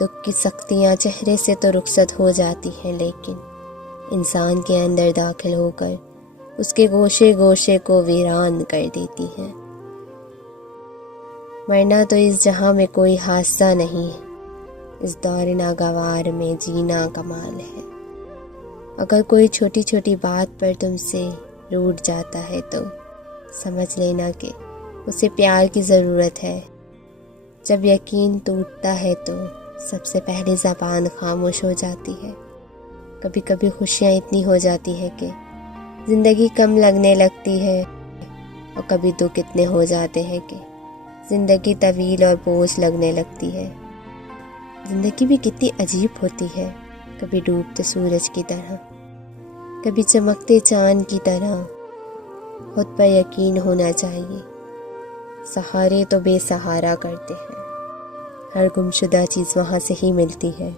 دکھ کی سختیاں چہرے سے تو رخصت ہو جاتی ہیں، لیکن انسان کے اندر داخل ہو کر اس کے گوشے گوشے کو ویران کر دیتی ہیں۔ مرنا تو اس جہاں میں کوئی حادثہ نہیں ہے، اس دور ناگوار میں جینا کمال ہے۔ اگر کوئی چھوٹی چھوٹی بات پر تم سے روٹھ جاتا ہے تو سمجھ لینا کہ اسے پیار کی ضرورت ہے۔ جب یقین ٹوٹتا ہے تو سب سے پہلے زبان خاموش ہو جاتی ہے۔ کبھی کبھی خوشیاں اتنی ہو جاتی ہے کہ زندگی کم لگنے لگتی ہے، اور کبھی دکھ اتنے ہو جاتے ہیں کہ زندگی طویل اور بوجھ لگنے لگتی ہے۔ زندگی بھی کتنی عجیب ہوتی ہے، کبھی ڈوبتے سورج کی طرح، کبھی چمکتے چاند کی طرح۔ خود پر یقین ہونا چاہیے، سہارے تو بے سہارا کرتے ہیں۔ ہر گمشدہ چیز وہاں سے ہی ملتی ہے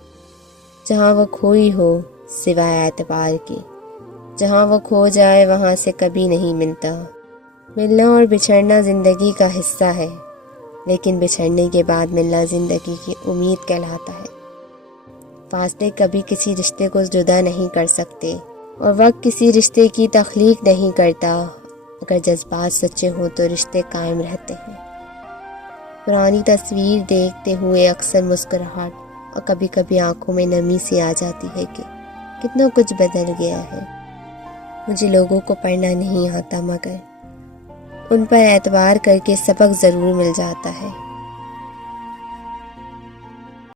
جہاں وہ کھوئی ہو، سوائے اعتبار کے۔ جہاں وہ کھو جائے وہاں سے کبھی نہیں ملتا۔ ملنا اور بچھڑنا زندگی کا حصہ ہے، لیکن بچھڑنے کے بعد ملنا زندگی کی امید کہلاتا ہے۔ فاصلے کبھی کسی رشتے کو جدا نہیں کر سکتے، اور وقت کسی رشتے کی تخلیق نہیں کرتا۔ اگر جذبات سچے ہوں تو رشتے قائم رہتے ہیں۔ پرانی تصویر دیکھتے ہوئے اکثر مسکراہٹ اور کبھی کبھی آنکھوں میں نمی سی آ جاتی ہے کہ کتنا کچھ بدل گیا ہے۔ مجھے لوگوں کو پڑھنا نہیں آتا، مگر ان پر اعتبار کر کے سبق ضرور مل جاتا ہے۔